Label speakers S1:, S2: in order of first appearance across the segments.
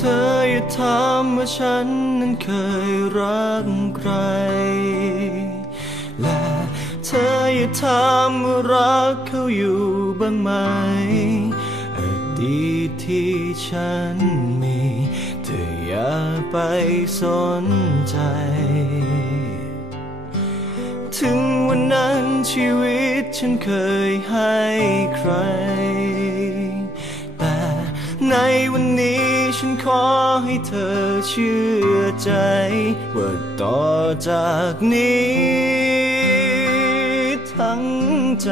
S1: ธออย่าถามว่าฉันนั้นเคยรักใคร และเธออย่าถามว่ารักเขาอยู่บ้างไหมอดีตที่ฉันมี เธออย่าไปสนใจ ถึงวันนั้นชีวิตฉันเคยให้ใคร แต่ในวันนี้ ฉันขอให้เธอเชื่อใจ ว่าต่อจากนี้ ทั้งใจ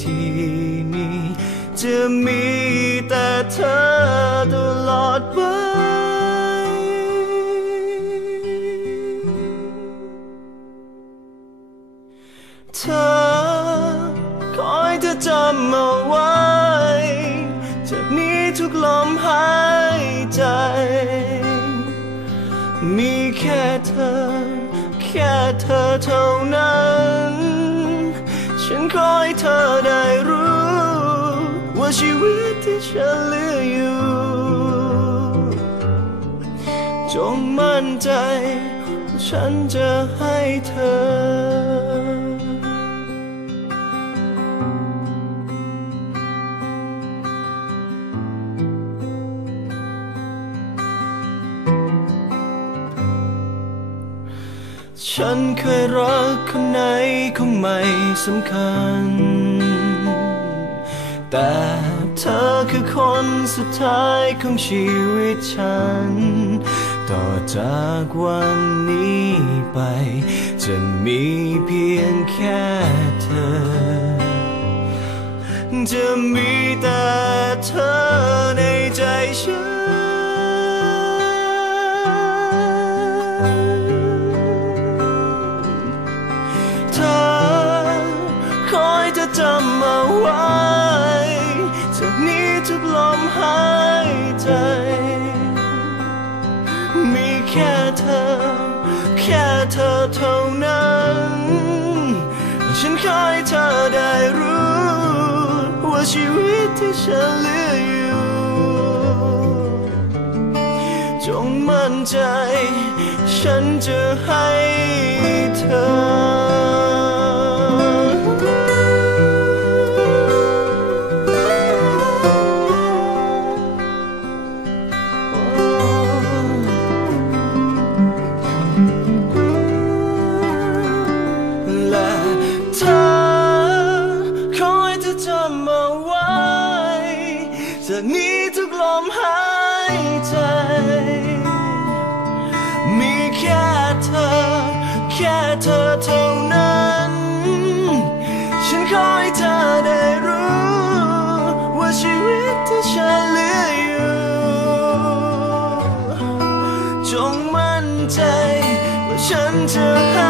S1: ที่มีจะมีแต่เธอ แค่เธอ แค่เธอเท่านั้น ฉันขอให้เธอได้รู้ ว่าชีวิตที่ฉันเหลืออยู่ จงมั่นใจ ฉันจะให้เธอ ฉันเคยรักคนไหนคงไม่สำคัญ แต่เธอคือคนสุดท้ายของชีวิตฉัน ต่อจากวันนี้ไป จะมีเพียงแค่เธอ จะมีแต่เธอในใจฉัน จำเอาไว้จากนี้ทุกลมหายใจ มีแค่เธอ แค่เธอเท่านั้น ฉันขอให้เธอได้รู้ ว่าชีวิตที่ฉันเหลืออยู่ จงมั่นใจ ฉันจะให้ มีแค่เธอ แค่เธอเท่านั้น ฉันขอให้เธอได้รู้ ว่าชีวิตที่ฉันเหลืออยู่ จงมั่นใจว่าฉันจะห้